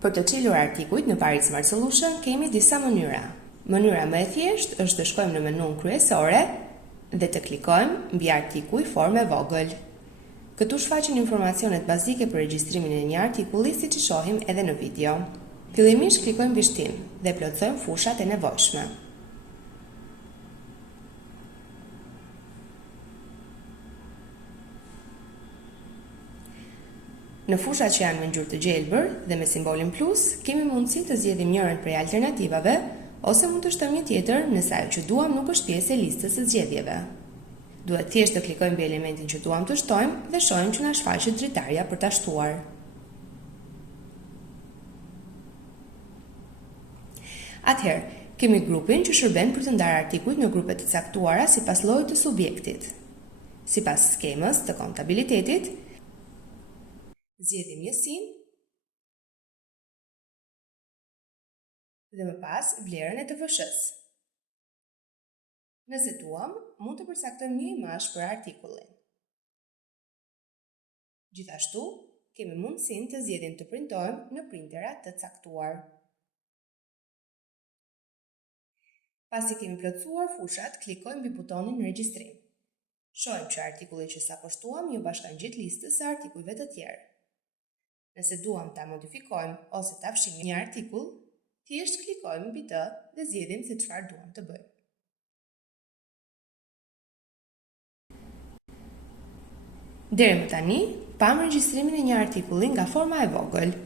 Për të çelur artikujt në Parid Smart Solution kemi disa mënyra. Mënyra më e thjeshtë është të shkojmë në menun kryesore dhe të klikojmë mbi artikuj forme Vogel. Këtu shfaqen informacionet bazike për regjistrimin e një artikulli, siç i shohim edhe në video. Fillimisht klikojmë mbi shtim dhe plotësojmë fushat e nevojshme. Në fushat që janë me ngjyrë të gjelbër dhe me simbolin plus, kemi mundësi të zgjedhim njërin prej alternativave ose mund të shtojmë një tjetër nëse ajo që duam nuk është pjesë e listës së zgjedhjeve. Duhet thjesht të klikojmë mbi elementin që duam të shtojmë dhe shohim që na shfaqet dritarja për ta shtuar. Atëherë, kemi grupin që shërben për të ndarë artikujt në grupe të caktuara sipas llojit të subjektit. Sipas skemës të kontabilitetit, zgjedhim njësinë dhe më pas vlerën e të TVSH-s. Nëse duam, mund të përcaktojmë një imazh për artikullin. Gjithashtu, kemi mundësinë të zgjedhim të printojmë në printera të caktuar. Pasi kemi plotësuar fushat, klikojmë mbi butonin regjistrim. Shohim që artikulli që sapo shtuam ju bashkangjit listës së artikujve të tjerë. Nëse duam ta modifikojmë ose ta fshijmë një artikull, thjesht klikojmë mbi të dhe zgjedhim se çfarë duam të bëjmë. Deri më tani, pam regjistrimin e një artikulli nga forma e Vogel.